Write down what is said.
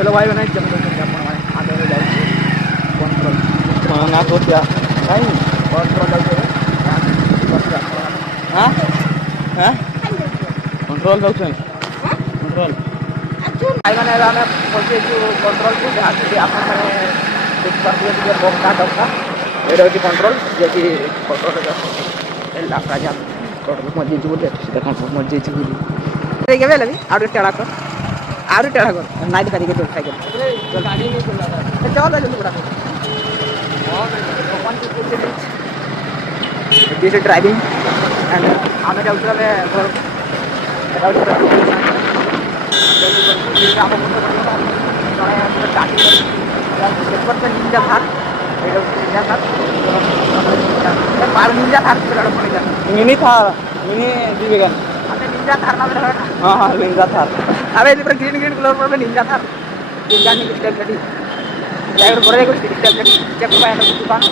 hello भाई बना जब आगे जाए कंट्रोल ना तो क्या नहीं कंट्रोल हाँ हाँ कंट्रोल जाऊँ कंट्रोल भाई मैंने आमे पहुँचे कंट्रोल को जहाँ से आप देखिए बंका डबका ये हूँ कंट्रोल जे कि कंट्रोल राजा कंट्रोल मजे बोले सीधा कंट्रोल मजे बोली के लगी आउट टेढ़ा कर आउट टेढ़ा कर नाइट करी के साइकिल गाड़ी नहीं चल रहा है चल जल्दी बड़ा दिस इज ड्राइविंग एंड आमे जाउछले घर ninja Thar mini Thar mini दिवेगन निंजा थार ना हाँ हाँ निंजा थार अबे इधर ग्रीन ग्रीन कलर पर निंजा थार निंजा नहीं स्टेप रेडी ड्राइवर करे कुछ स्टेप रेडी चेक पाया दुकान